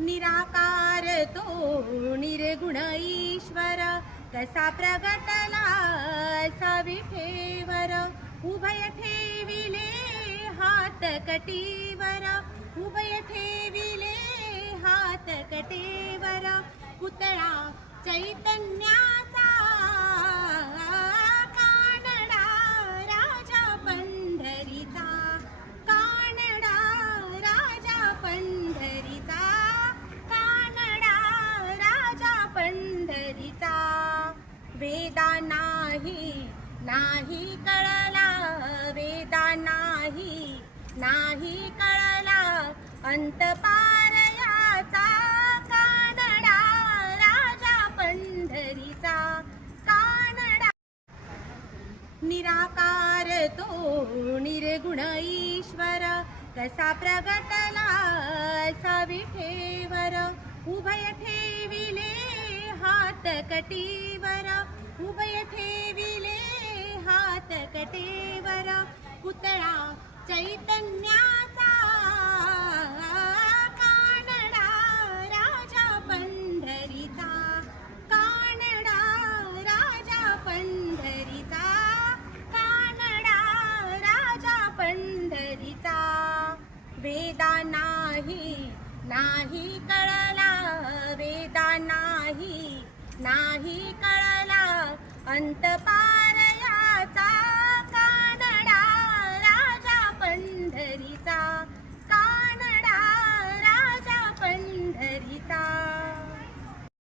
निराकार तो निर्गुण ईश्वर कसा प्रगटला असा विठेवर उभय ठेविले हात कटीवर उभय ठेविले हात कटीवर पुतळा चैतन्याचा कानडा राजा पंढरीचा कानडा राजा पंढरीचा कानडा राजा पंढरीचा वेदा नाही कळला वेदा नाही कळला अंत पार याचा कानडा राजा पंढरीचा कानडा निराकार तो निर्गुण ईश्वर कसा प्रगटला असा विठेवर उभय ठेविले हात कटीवर उभय ठेविले हात कटीवर पुतळा चैतन्याचा कानडा राजा पंढरीचा कानडा राजा पंढरीचा कानडा राजा पंढरीचा वेदा नाही कळला वेदा नाही कळला अंत